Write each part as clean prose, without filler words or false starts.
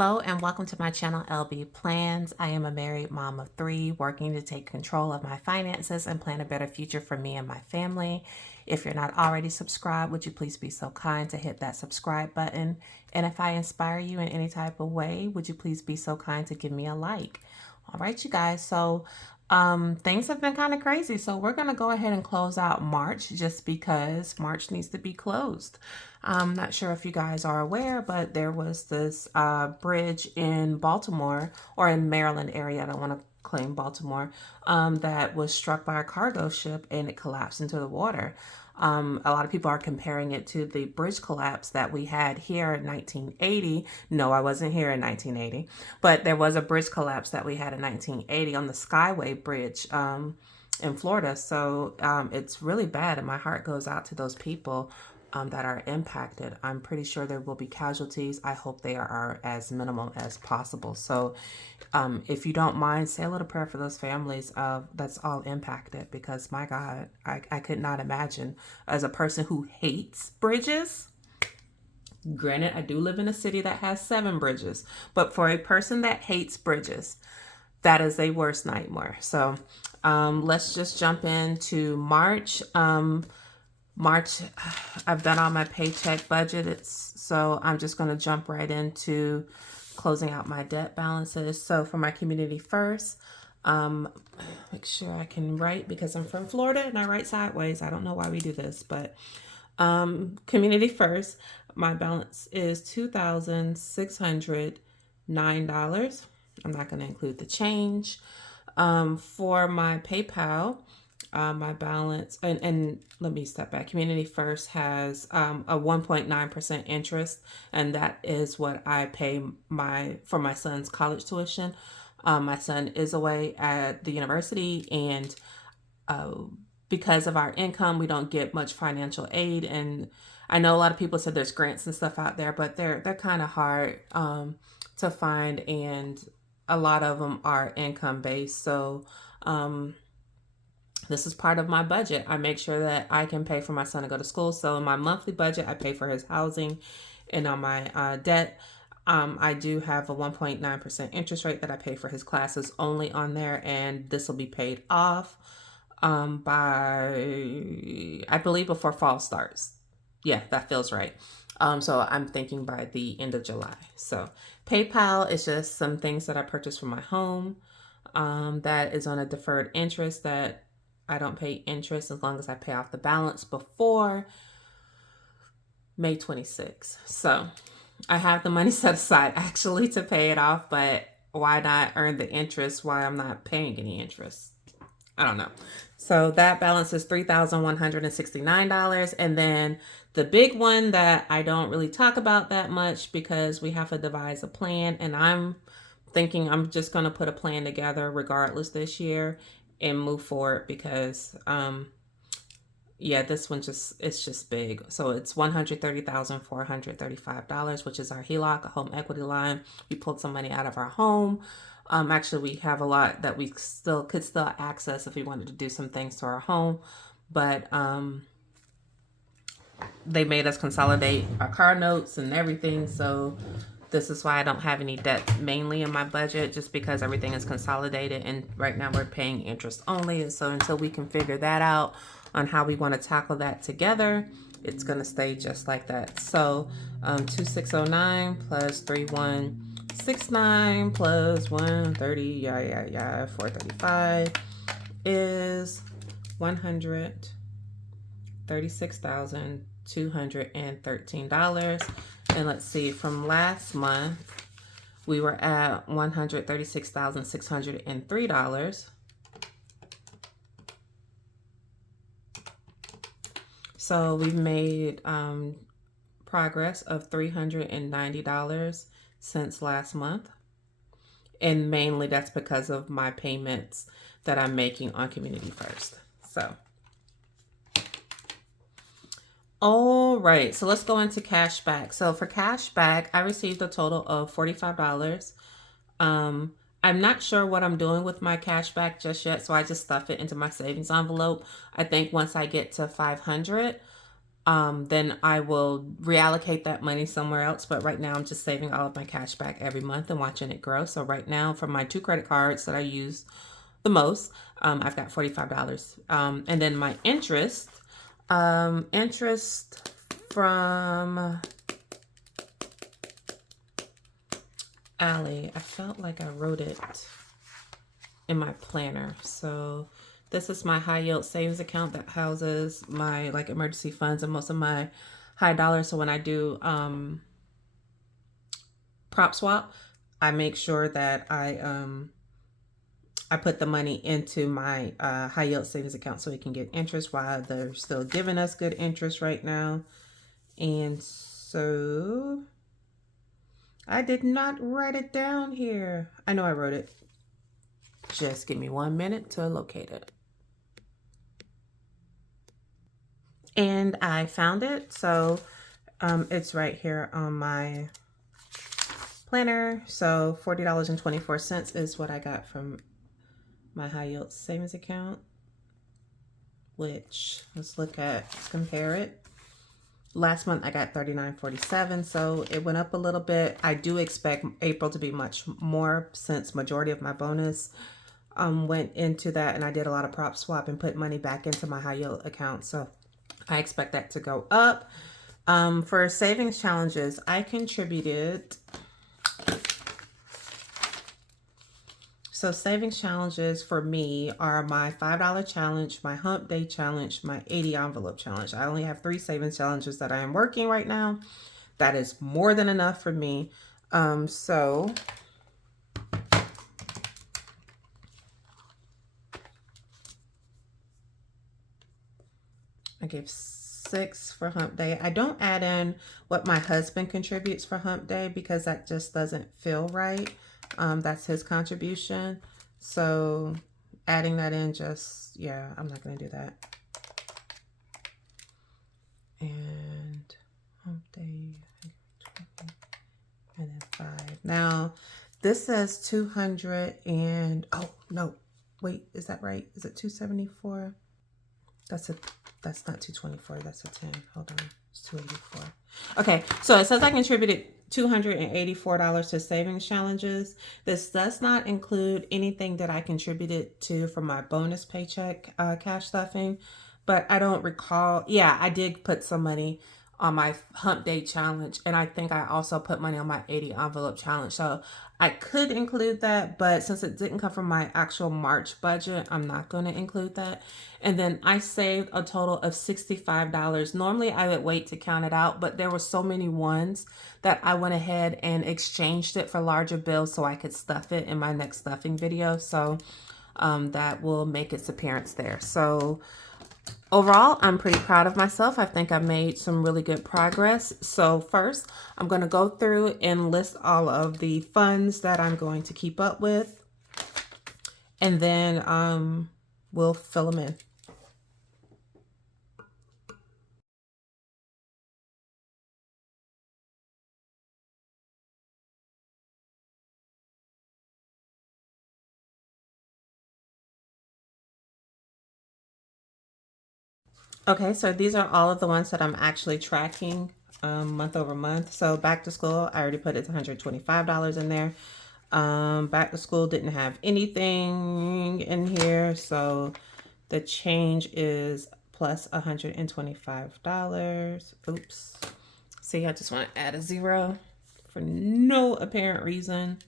Hello and welcome to my channel, LB Plans. I am a married mom of 3 working to take control of my finances and plan a better future for me and my family. If you're not already subscribed, would you please be so kind to hit that subscribe button? And if I inspire you in any type of way, would you please be so kind to give me a like? All right, you guys. So things have been kind of crazy. So we're going to go ahead and close out March just because March needs to be closed. I'm not sure if you guys are aware, but there was this bridge in Baltimore or in Maryland area. I don't want to claim Baltimore, that was struck by a cargo ship and it collapsed into the water. A lot of people are comparing it to the bridge collapse that we had here in 1980. No, I wasn't here in 1980, but there was a bridge collapse that we had in 1980 on the Skyway Bridge in Florida. So it's really bad, and my heart goes out to those people that are impacted. I'm pretty sure there will be casualties. I hope they are as minimal as possible. So if you don't mind, say a little prayer for those families that's all impacted, because my God, I could not imagine, as a person who hates bridges. Granted, I do live in a city that has 7 bridges, but for a person that hates bridges, that is a worst nightmare. So let's just jump into March. March, I've done all my paycheck budget, so I'm just going to jump right into closing out my debt balances. So for my community first, make sure I can write because I'm from Florida and I write sideways. I don't know why we do this, but community first, my balance is $2,609. I'm not going to include the change. For my PayPal, my balance, and let me step back. Community First has a 1.9% interest, and that is what I pay for my son's college tuition. My son is away at the university, and because of our income, we don't get much financial aid. And I know a lot of people said there's grants and stuff out there, but they're kind of hard to find, and a lot of them are income based. So this is part of my budget. I make sure that I can pay for my son to go to school. So in my monthly budget, I pay for his housing, and on my debt, I do have a 1.9% interest rate that I pay for his classes only on there, and this will be paid off by, I believe, before fall starts. Yeah, that feels right. So I'm thinking by the end of July. So PayPal is just some things that I purchased for my home. That is on a deferred interest that I don't pay interest as long as I pay off the balance before May 26th. So I have the money set aside actually to pay it off, but why not earn the interest while I'm not paying any interest? I don't know. So that balance is $3,169. And then the big one that I don't really talk about that much because we have to devise a plan, and I'm thinking I'm just going to put a plan together regardless this year and move forward because yeah, this one it's just big. So it's $130,435, which is our HELOC, a home equity line. We pulled some money out of our home. Actually, we have a lot that we could still access if we wanted to do some things to our home, but they made us consolidate our car notes and everything. So this is why I don't have any debt mainly in my budget, just because everything is consolidated, and right now we're paying interest only. And so until we can figure that out on how we want to tackle that together, it's going to stay just like that. So 2609 plus 3169 plus 130, 435 is $136,213. And let's see, from last month, we were at $136,603. So we've made progress of $390 since last month. And mainly that's because of my payments that I'm making on Community First. So all right, so let's go into cash back. So for cash back, I received a total of $45. I'm not sure what I'm doing with my cash back just yet, so I just stuff it into my savings envelope. I think once I get to 500, then I will reallocate that money somewhere else. But right now I'm just saving all of my cash back every month and watching it grow. So right now, for my 2 credit cards that I use the most, I've got $45. And then my interest from Elle, I felt like I wrote it in my planner. So this is my high yield savings account that houses my like emergency funds and most of my high dollars. So when I do prop swap, I make sure that I put the money into my high yield savings account so we can get interest while they're still giving us good interest right now. And so I did not write it down here. I know I wrote it. Just give me 1 minute to locate it. And I found it. So it's right here on my planner. So $40.24 is what I got from my high yield savings account, which let's compare it. Last month I got $39.47, so it went up a little bit. I do expect April to be much more since majority of my bonus went into that, and I did a lot of prop swap and put money back into my high yield account. So I expect that to go up. For savings challenges, I contributed. So savings challenges for me are my $5 challenge, my hump day challenge, my 80 envelope challenge. I only have 3 savings challenges that I am working right now. That is more than enough for me. So I gave 6 for hump day. I don't add in what my husband contributes for hump day because that just doesn't feel right. That's his contribution. So adding that in just, yeah, I'm not going to do that. And hump day, 20, and then 5. Now, this says 200 and, oh, no, wait, is that right? Is it 274? That's not 224, that's a 10. Hold on, it's 284. Okay, so it says I contributed $284 to savings challenges. This does not include anything that I contributed to from my bonus paycheck cash stuffing, but I don't recall. Yeah, I did put some money on my hump day challenge, and I think I also put money on my 80 envelope challenge. So I could include that, but since it didn't come from my actual March budget, I'm not going to include that. And then I saved a total of $65. Normally I would wait to count it out, but there were so many ones that I went ahead and exchanged it for larger bills so I could stuff it in my next stuffing video. So that will make its appearance there. So overall, I'm pretty proud of myself. I think I made some really good progress. So first, I'm going to go through and list all of the funds that I'm going to keep up with. And then we'll fill them in. Okay, so these are all of the ones that I'm actually tracking month over month. So back to school, I already put it to $125 in there. Back to school didn't have anything in here, so the change is plus $125. Oops. See, I just want to add a 0 for no apparent reason.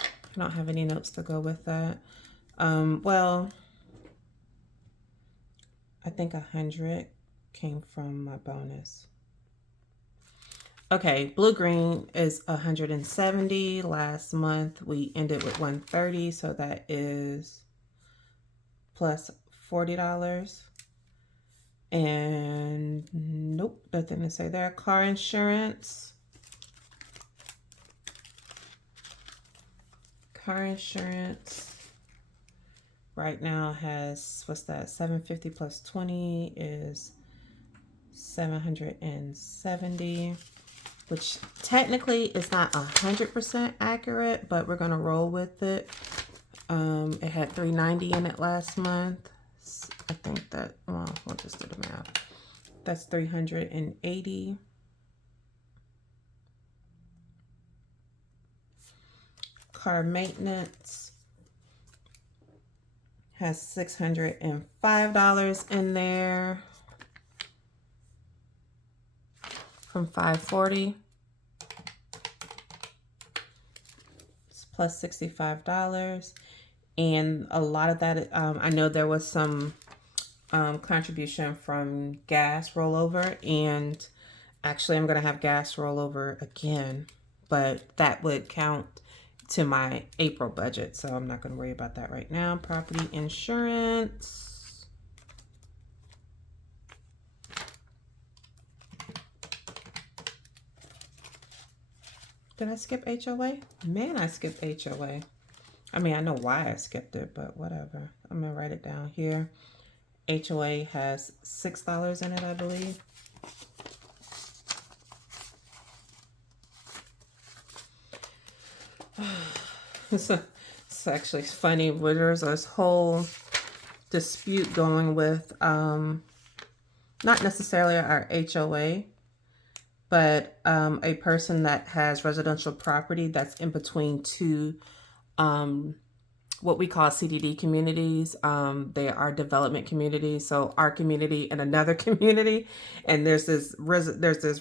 I don't have any notes to go with that. Well, I think 100 came from my bonus. Okay, blue-green is 170. Last month we ended with 130, so that is plus $40. And nope, nothing to say there. Car insurance. Car insurance right now has, what's that? 750 plus 20 is 770. Which technically is not 100% accurate, but we're gonna roll with it. It had 390 in it last month, I think that, well, we'll just do the math. That's $380. Car maintenance has $605 in there from $540. It's plus $65. And a lot of that, I know there was some contribution from gas rollover, and actually I'm going to have gas rollover again, but that would count to my April budget, so I'm not going to worry about that right now. Property insurance. Did I skip HOA? Man, I skipped HOA. I mean, I know why I skipped it, but whatever. I'm going to write it down here. HOA has $6 in it, I believe. It's actually funny. There's this whole dispute going with not necessarily our HOA, but a person that has residential property that's in between two what we call CDD communities. They are development communities. So our community and another community, and there's this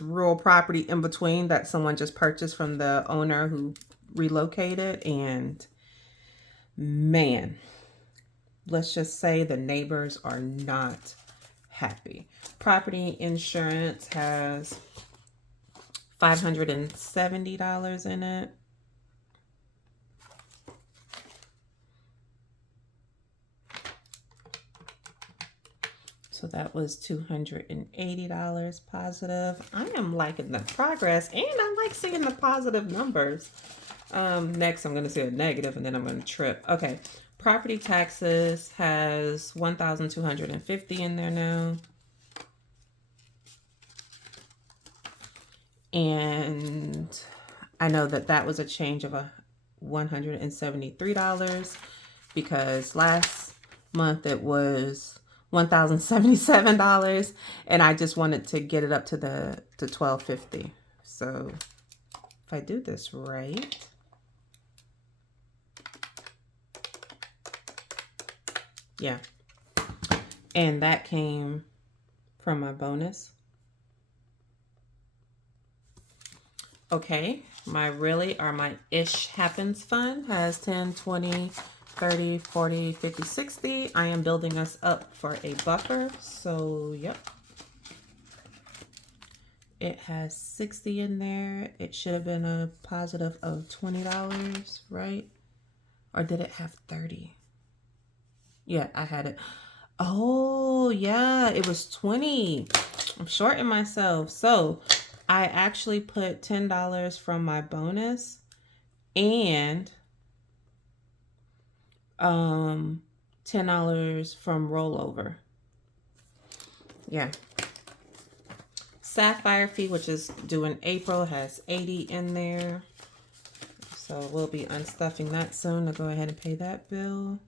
rural property in between that someone just purchased from the owner who relocated. And man, let's just say the neighbors are not happy. Property insurance has $570 in it. So that was $280 positive. I am liking the progress, and I like seeing the positive numbers. Next, I'm going to say a negative, and then I'm going to trip. Okay, property taxes has $1,250 in there now. And I know that that was a change of $173 because last month it was $1,077, and I just wanted to get it up to $1,250. So if I do this right, yeah, and that came from my bonus. Okay, my really or my ish happens fund has 10, 20, 30, 40, 50, 60. I am building us up for a buffer. So, yep. It has 60 in there. It should have been a positive of $20, right? Or did it have 30? Yeah, I had it. Oh, yeah, it was 20. I'm shorting myself. So, I actually put $10 from my bonus and $10 from rollover. Yeah. Sapphire fee, which is due in April, has 80 in there. So we'll be unstuffing that soon to go ahead and pay that bill.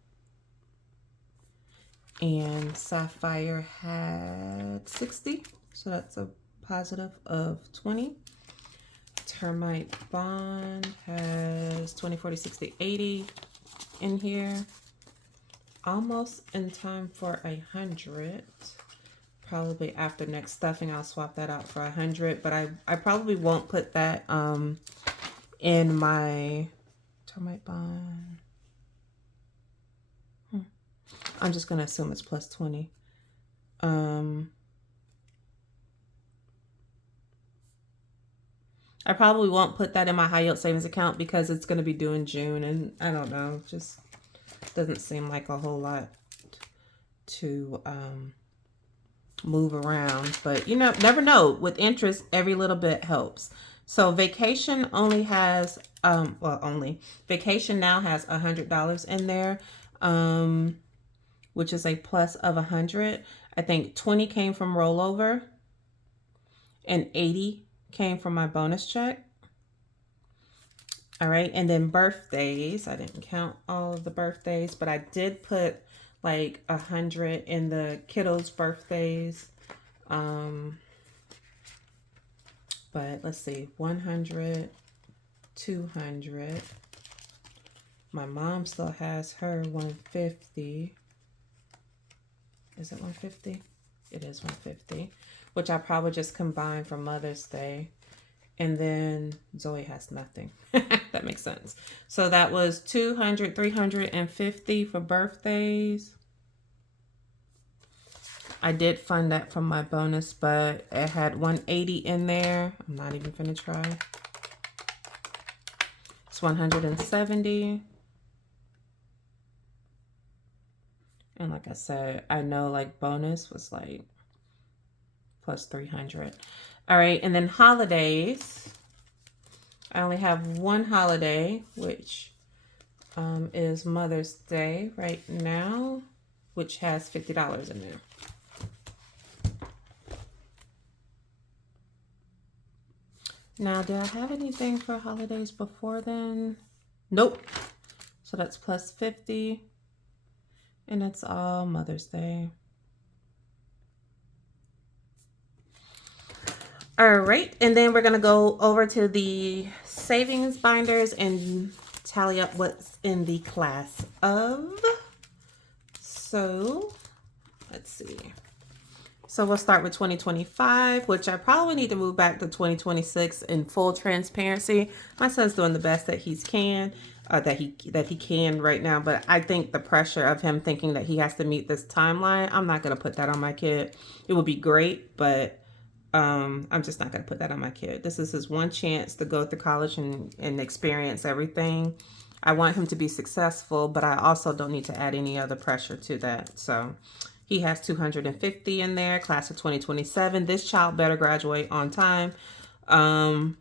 And Sapphire had 60, so that's a positive of 20. Termite bond has 20, 40, 60, 80 in here. Almost in time for 100. Probably after next stuffing, I'll swap that out for 100. But I probably won't put that in my termite bond. I'm just gonna assume it's plus 20. I probably won't put that in my high yield savings account because it's going to be due in June, and I don't know, just doesn't seem like a whole lot to move around. But you know, never know. With interest, every little bit helps. So vacation only has vacation now has $100 in there, which is a plus of 100. I think 20 came from rollover and 80 came from my bonus check. All right, and then birthdays. I didn't count all of the birthdays, but I did put like 100 in the kiddos' birthdays. But let's see, 100, 200. My mom still has her 150. Is it 150? It is 150, which I probably just combined for Mother's Day. And then Zoe has nothing. That makes sense. So that was 200, 350 for birthdays. I did fund that from my bonus, but it had 180 in there. I'm not even gonna try. It's 170. And like I said, I know like bonus was like plus 300. All right, and then holidays. I only have one holiday, which is Mother's Day right now, which has $50 in there. Now, did I have anything for holidays before then? Nope. So that's plus 50. And it's all Mother's Day. All right, and then we're gonna go over to the savings binders and tally up what's in the class of. So let's see. So we'll start with 2025, which I probably need to move back to 2026 in full transparency. My son's doing the best that he can right now, but I think the pressure of him thinking that he has to meet this timeline, I'm not gonna put that on my kid. It would be great, but I'm just not gonna put that on my kid. This is his one chance to go through college and experience everything. I want him to be successful, but I also don't need to add any other pressure to that. So he has 250 in there, class of 2027. This child better graduate on time. I'm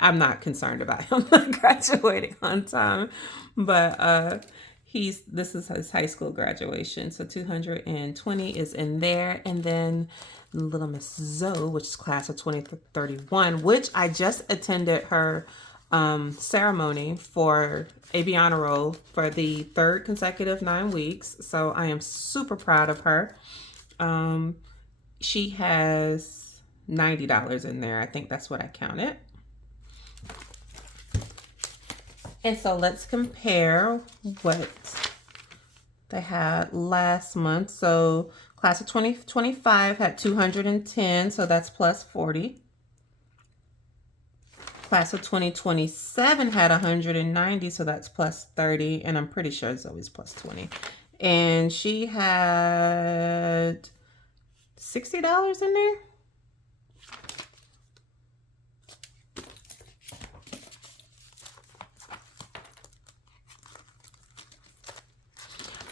not concerned about him not graduating on time, but this is his high school graduation. So 220 is in there. And then little Miss Zoe, which is class of 2031, which I just attended her ceremony for AB Honor Roll for the third consecutive 9 weeks. So I am super proud of her. She has $90 in there. I think that's what I counted. And so let's compare what they had last month. So class of 2025 had 210, so that's plus 40. Class of 2027 had 190, so that's plus 30, and I'm pretty sure Zoe's plus 20. And she had $60 in there.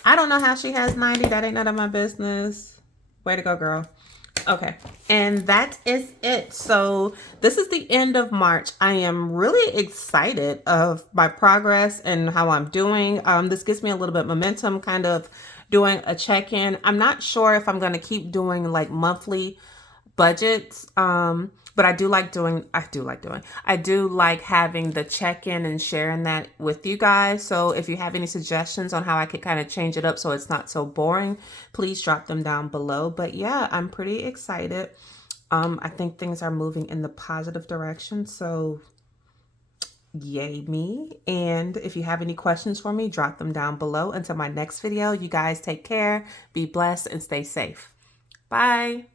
I don't know how she has 90. That ain't none of my business. Way to go, girl. Okay, and that is it. So this is the end of March. I am really excited of my progress and how I'm doing. This gives me a little bit of momentum, kind of doing a check-in. I'm not sure if I'm going to keep doing like monthly budgets, but I do like having the check-in and sharing that with you guys. So if you have any suggestions on how I could kind of change it up so it's not so boring, please drop them down below. But yeah, I'm pretty excited. I think things are moving in the positive direction. So yay me. And if you have any questions for me, drop them down below. Until my next video, you guys take care, be blessed, and stay safe. Bye.